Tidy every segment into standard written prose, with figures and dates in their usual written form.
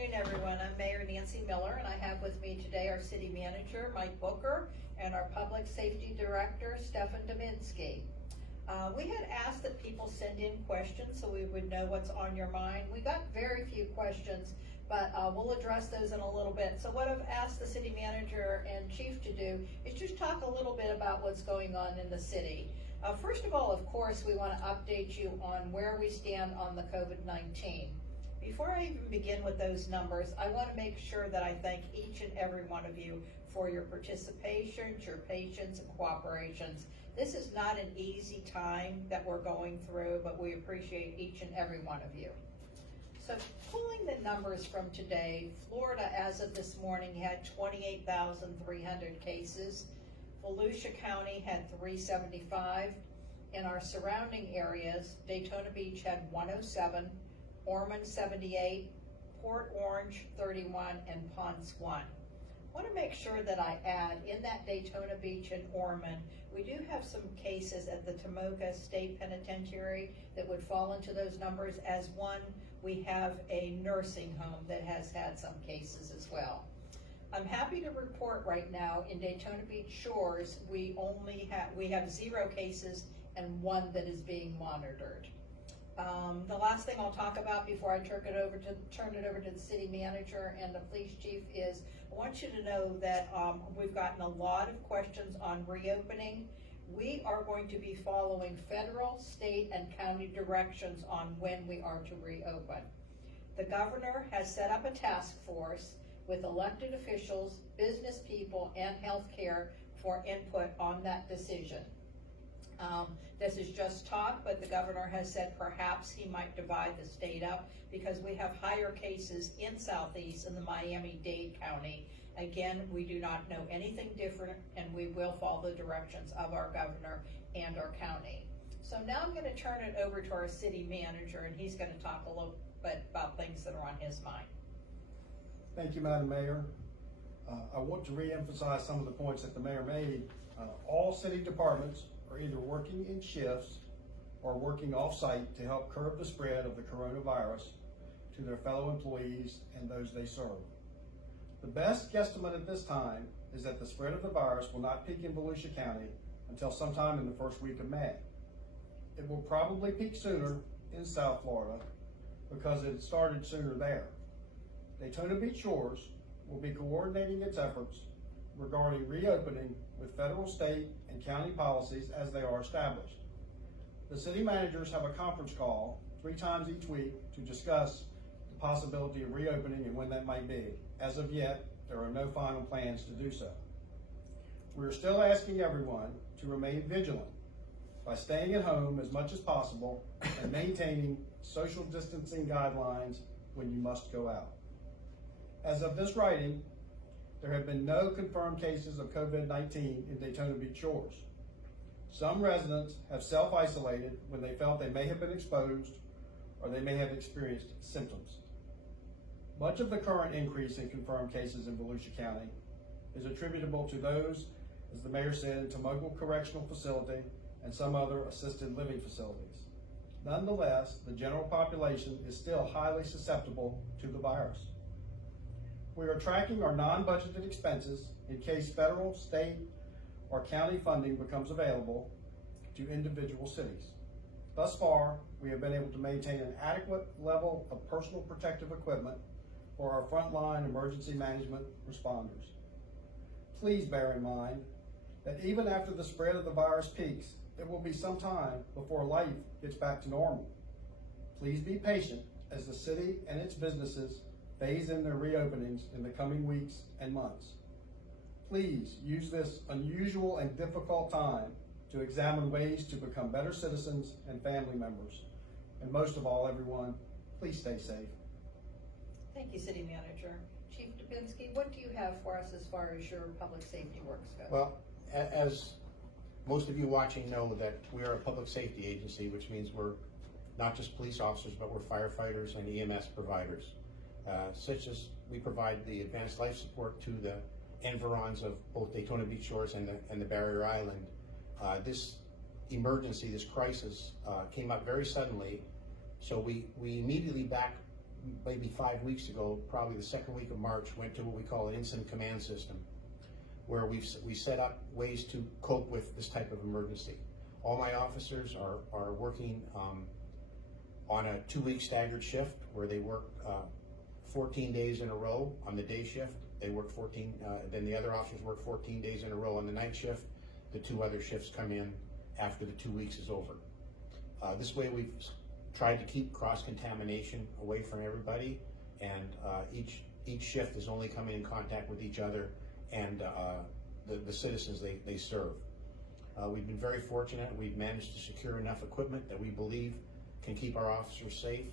afternoon, everyone. I'm Mayor Nancy Miller, and I have with me today our City Manager, Mike Booker, and our Public Safety Director, Stefan Dembinsky. We had asked that people send in questions so we would know what's on your mind. We got very few questions, but we'll address those in a little bit. So what I've asked the City Manager and Chief to do is just talk a little bit about what's going on in the city. First of all, of course, we want to update you on where we stand on the COVID-19. Before I even begin with those numbers, I want to make sure that I thank each and every one of you for your participation, your patience, and cooperations. This is not an easy time that we're going through, but we appreciate each and every one of you. So pulling the numbers from today, Florida, as of this morning, had 28,300 cases. Volusia County had 375. In our surrounding areas, Daytona Beach had 107, Ormond 78, Port Orange 31, and Ponce 1. I want to make sure that I add, in that Daytona Beach and Ormond, we do have some cases at the Tomoka State Penitentiary that would fall into those numbers. As one, we have a nursing home that has had some cases as well. I'm happy to report right now in Daytona Beach Shores, we have 0 cases and 1 that is being monitored. The last thing I'll talk about before I turn it over to the City Manager and the Police Chief is I want you to know that we've gotten a lot of questions on reopening. We are going to be following federal, state, and county directions on when we are to reopen. The governor has set up a task force with elected officials, business people, and healthcare for input on that decision. This is just talk, but the governor has said perhaps he might divide the state up because we have higher cases in Southeast in the Miami-Dade County. Again, we do not know anything different, and we will follow the directions of our governor and our county. So now I'm going to turn it over to our City Manager, and he's going to talk a little bit about things that are on his mind. Thank you, Madam Mayor. I want to re-emphasize some of the points that the Mayor made. All city departments are either working in shifts or working off-site to help curb the spread of the coronavirus to their fellow employees and those they serve. The best guesstimate at this time is that the spread of the virus will not peak in Volusia County until sometime in the first week of May. It will probably peak sooner in South Florida because it started sooner there. Daytona Beach Shores will be coordinating its efforts regarding reopening with federal, state, and county policies as they are established. The city managers have a conference call 3 times each week to discuss the possibility of reopening and when that might be. As of yet, there are no final plans to do so. We are still asking everyone to remain vigilant by staying at home as much as possible and maintaining social distancing guidelines when you must go out. As of this writing, there have been no confirmed cases of COVID-19 in Daytona Beach Shores. Some residents have self-isolated when they felt they may have been exposed or they may have experienced symptoms. Much of the current increase in confirmed cases in Volusia County is attributable to those, as the Mayor said, in Tomoka Correctional Facility and some other assisted living facilities. Nonetheless, the general population is still highly susceptible to the virus. We are tracking our non-budgeted expenses in case federal, state, or county funding becomes available to individual cities. Thus far, we have been able to maintain an adequate level of personal protective equipment for our frontline emergency management responders. Please bear in mind that even after the spread of the virus peaks, it will be some time before life gets back to normal. Please be patient as the city and its businesses phase in their reopenings in the coming weeks and months. Please use this unusual and difficult time to examine ways to become better citizens and family members. And most of all, everyone, please stay safe. Thank you, City Manager. Chief Dembinsky, what do you have for us as far as your public safety works go? Well, as most of you watching know, that we are a public safety agency, which means we're not just police officers, but we're firefighters and EMS providers. Such as we provide the advanced life support to the environs of both Daytona Beach Shores and the Barrier Island. This emergency, this crisis, came up very suddenly, so we immediately maybe 5 weeks ago, probably the second week of March, went to what we call an incident command system, where we set up ways to cope with this type of emergency. All my officers are working on a 2-week staggered shift where they work 14 days in a row on the day shift. They work 14, then the other officers work 14 days in a row on the night shift. The 2 other shifts come in after the 2 weeks is over. This way we've tried to keep cross-contamination away from everybody, and each shift is only coming in contact with each other and the citizens they serve. We've been very fortunate. We've managed to secure enough equipment that we believe can keep our officers safe.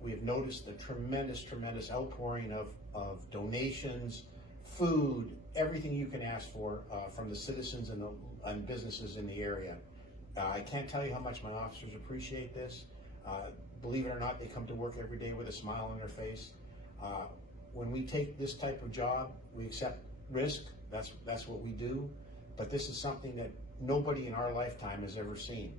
We have noticed the tremendous outpouring of donations, food, everything you can ask for from the citizens and businesses in the area. I can't tell you how much my officers appreciate this. Believe it or not, they come to work every day with a smile on their face. When we take this type of job, we accept risk. That's what we do. But this is something that nobody in our lifetime has ever seen.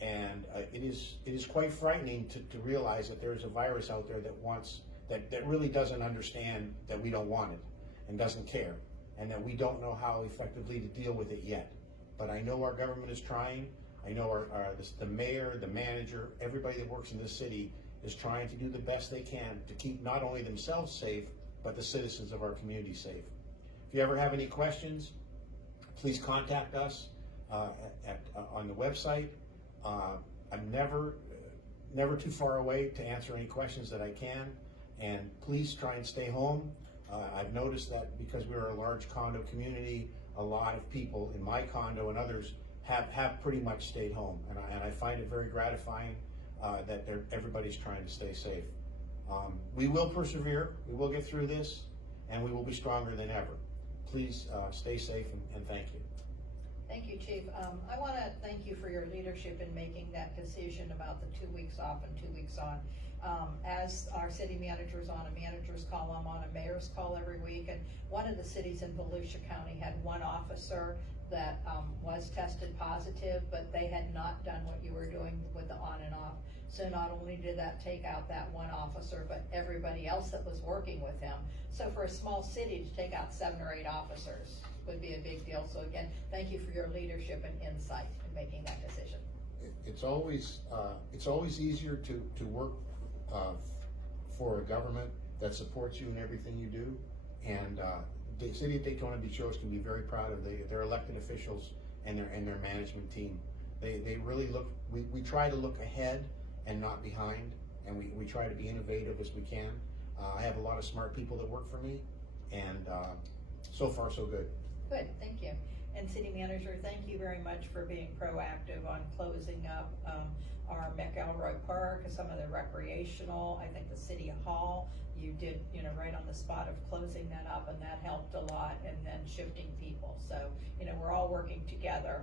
And it is quite frightening to realize that there is a virus out there that really doesn't understand that we don't want it and doesn't care, and that we don't know how effectively to deal with it yet. But I know our government is trying. I know the mayor, the manager, everybody that works in this city is trying to do the best they can to keep not only themselves safe, but the citizens of our community safe. If you ever have any questions, please contact us on the website. I'm never too far away to answer any questions that I can, and please try and stay home. I've noticed that because we're a large condo community, a lot of people in my condo and others have pretty much stayed home, and I find it very gratifying that everybody's trying to stay safe. We will persevere, we will get through this, and we will be stronger than ever. Please stay safe, and thank you. Thank you, Chief. I want to thank you for your leadership in making that decision about the 2 weeks off and 2 weeks on. As our city manager's on a manager's call, I'm on a mayor's call every week, and one of the cities in Volusia County had one officer that was tested positive, but they had not done what you were doing with the on and off. So not only did that take out that one officer, but everybody else that was working with him. So for a small city to take out 7 or 8 officers would be a big deal. So again, thank you for your leadership and insight in making that decision. It's always easier to work for a government that supports you in everything you do, and the city of Daytona Beach can be very proud of their elected officials and their management team. They really look. We try to look ahead and not behind, and we try to be innovative as we can. I have a lot of smart people that work for me, and so far so good. Good, thank you. And City Manager, thank you very much for being proactive on closing up our McElroy Park, some of the recreational, I think the City Hall, you did, right on the spot of closing that up, and that helped a lot, and then shifting people. So, we're all working together.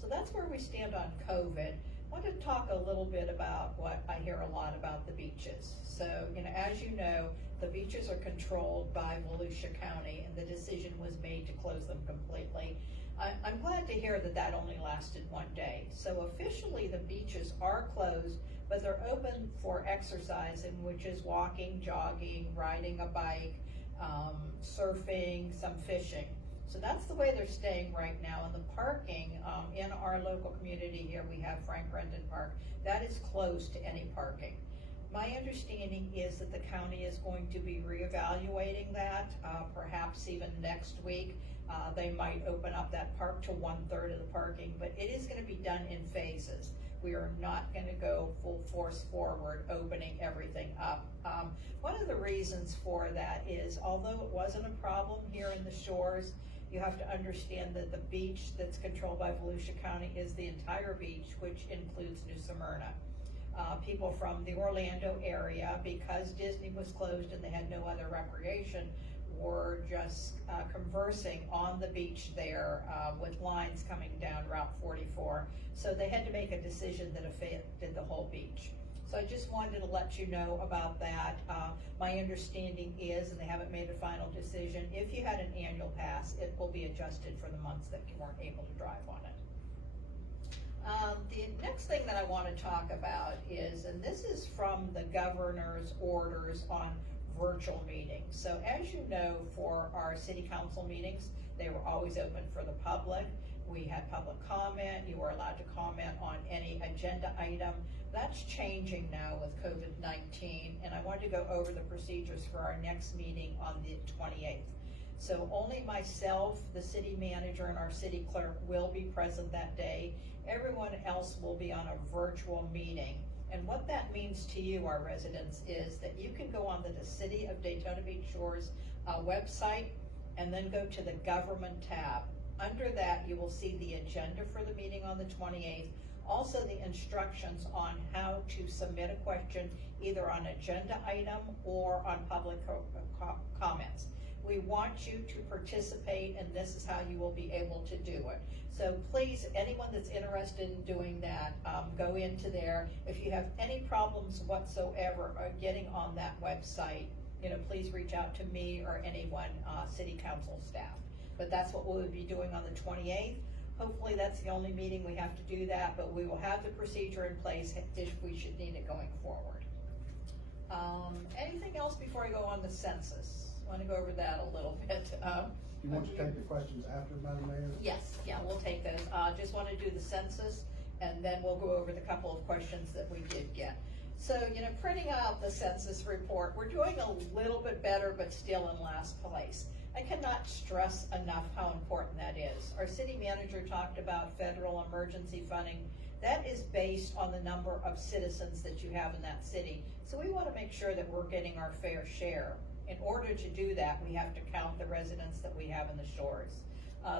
So that's where we stand on COVID. I want to talk a little bit about what I hear a lot about the beaches. So, as you know, the beaches are controlled by Volusia County, and the decision was made to close them completely. I'm glad to hear that only lasted 1 day. So officially the beaches are closed, but they're open for exercising, which is walking, jogging, riding a bike, surfing, some fishing. So that's the way they're staying right now. And the parking in our local community here, we have Frank Rendon Park, that is closed to any parking. My understanding is that the county is going to be reevaluating that, perhaps even next week. They might open up that park to 1/3 of the parking, but it is going to be done in phases. We are not going to go full force forward, opening everything up. One of the reasons for that is, although it wasn't a problem here in the shores, you have to understand that the beach that's controlled by Volusia County is the entire beach, which includes New Smyrna. People from the Orlando area, because Disney was closed and they had no other recreation, were just conversing on the beach there with lines coming down Route 44. So they had to make a decision that affected the whole beach. So I just wanted to let you know about that. My understanding is, and they haven't made a final decision, if you had an annual pass, it will be adjusted for the months that you weren't able to drive on it. The next thing that I want to talk about is, and this is from the governor's orders on virtual meetings. So as you know, for our city council meetings, they were always open for the public. We had public comment. You were allowed to comment on any agenda item. That's changing now with COVID-19, and I wanted to go over the procedures for our next meeting on the 28th. So only myself, the city manager, and our city clerk will be present that day. Everyone else will be on a virtual meeting. And what that means to you, our residents, is that you can go on the City of Daytona Beach Shores website and then go to the government tab. Under that, you will see the agenda for the meeting on the 28th, also the instructions on how to submit a question either on agenda item or on public comments. We want you to participate, and this is how you will be able to do it. So please, anyone that's interested in doing that, go into there. If you have any problems whatsoever getting on that website, please reach out to me or anyone, city council staff. But that's what we'll be doing on the 28th. Hopefully that's the only meeting we have to do that, but we will have the procedure in place if we should need it going forward. Anything else before I go on the census? I want to go over that a little bit. Do you want to take the questions after, Madam Mayor? Yes, yeah, we'll take those. Just want to do the census, and then we'll go over the couple of questions that we did get. So, printing out the census report, we're doing a little bit better, but still in last place. I cannot stress enough how important that is. Our city manager talked about federal emergency funding. That is based on the number of citizens that you have in that city. So we want to make sure that we're getting our fair share. In order to do that, we have to count the residents that we have in the shores.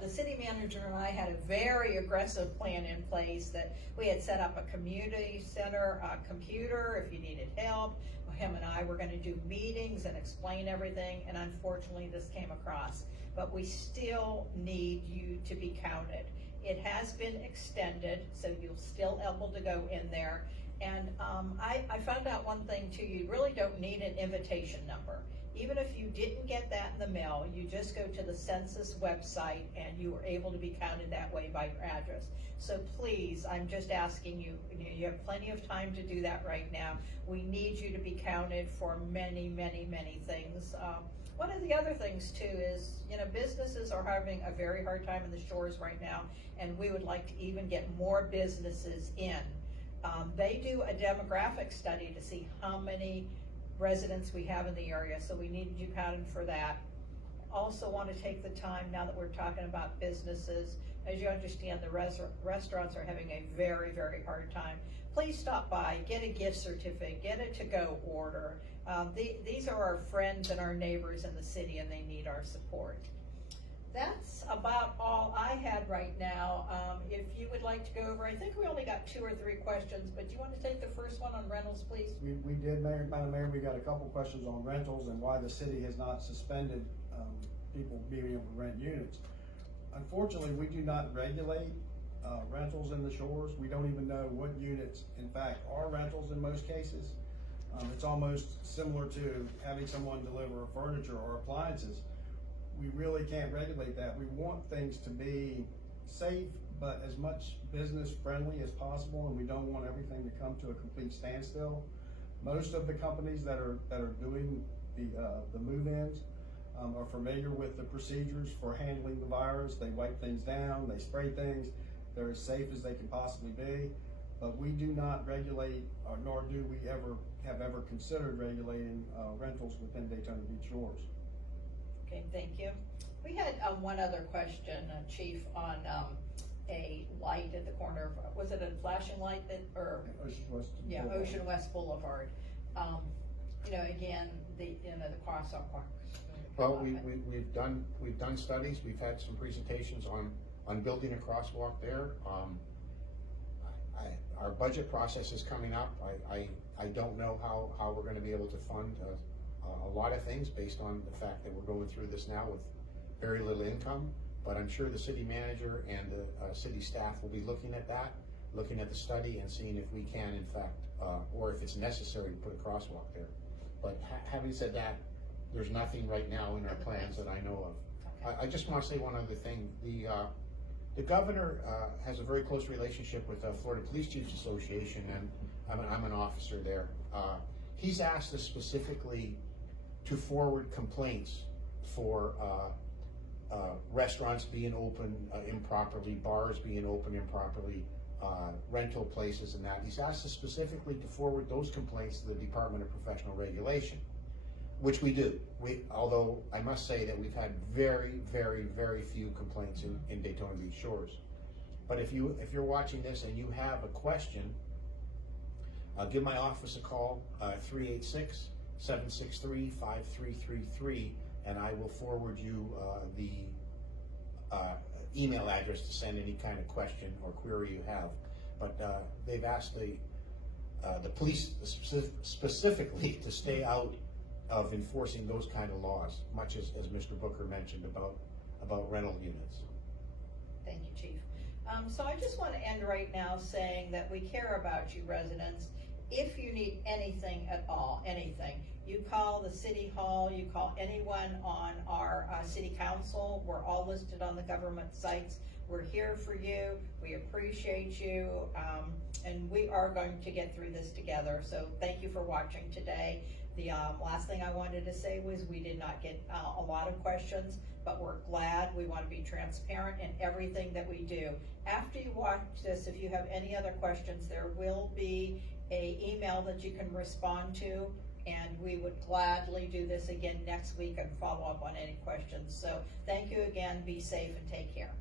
The city manager and I had a very aggressive plan in place that we had set up a community center computer if you needed help. Him and I were going to do meetings and explain everything, and unfortunately this came across. But we still need you to be counted. It has been extended, so you'll still able to go in there. And I found out one thing too, you really don't need an invitation number. Even if you didn't get that in the mail, you just go to the census website and you are able to be counted that way by your address. So please, I'm just asking you, you have plenty of time to do that right now. We need you to be counted for many, many, many things. One of the other things too is, businesses are having a very hard time in the shores right now, and we would like to even get more businesses in. They do a demographic study to see how many residents we have in the area, so we need you counted for that. Also want to take the time, now that we're talking about businesses, as you understand, the restaurants are having a very, very hard time. Please stop by, get a gift certificate, get a to-go order. These are our friends and our neighbors in the city, and they need our support. That's about all I had right now. If you would like to go over, I think we only got 2 or 3 questions, but do you want to take the first one on rentals, please? We did, Madam Mayor, we got a couple questions on rentals and why the city has not suspended people being able to rent units. Unfortunately, we do not regulate rentals in the shores. We don't even know what units, in fact, are rentals in most cases. It's almost similar to having someone deliver furniture or appliances. We really can't regulate that. We want things to be safe, but as much business friendly as possible, and we don't want everything to come to a complete standstill. Most of the companies that are doing the move-ins are familiar with the procedures for handling the virus. They wipe things down, they spray things. They're as safe as they can possibly be. But we do not regulate, nor do we have ever considered regulating rentals within Daytona Beach shores. Okay, thank you. We had one other question, Chief, on a light at the corner of, was it a flashing light or? Ocean West. Yeah, Boulevard. Ocean West Boulevard. Again, the crosswalk. Well, we've done studies. We've had some presentations on building a crosswalk there. Our budget process is coming up. I don't know how we're going to be able to fund a lot of things based on the fact that we're going through this now with very little income, but I'm sure the city manager and the city staff will be looking at that, looking at the study and seeing if we can, in fact, or if it's necessary to put a crosswalk there. But having said that, there's nothing right now in our plans that I know of. Okay. I just want to say one other thing. The governor has a very close relationship with the Florida Police Chiefs Association, and I'm an officer there. He's asked us specifically to forward complaints for restaurants being open improperly, bars being open improperly, rental places and that. He's asked us specifically to forward those complaints to the Department of Professional Regulation, which we do. Although I must say that we've had very, very, very few complaints in Daytona Beach Shores. But if you're watching this and you have a question, give my office a call, 386-763-5333, and I will forward you the email address to send any kind of question or query you have. But they've asked the police specifically to stay out of enforcing those kind of laws, much as Mr. Booker mentioned about rental units. Thank you, Chief. So I just want to end right now saying that we care about you residents. If you need anything at all, anything, you call the City Hall, you call anyone on our City Council. We're all listed on the government sites. We're here for you. We appreciate you. And we are going to get through this together. So thank you for watching today. The last thing I wanted to say was we did not get a lot of questions, but we're glad. We want to be transparent in everything that we do. After you watch this, if you have any other questions, there will be an email that you can respond to, and we would gladly do this again next week and follow up on any questions. So thank you again. Be safe and take care.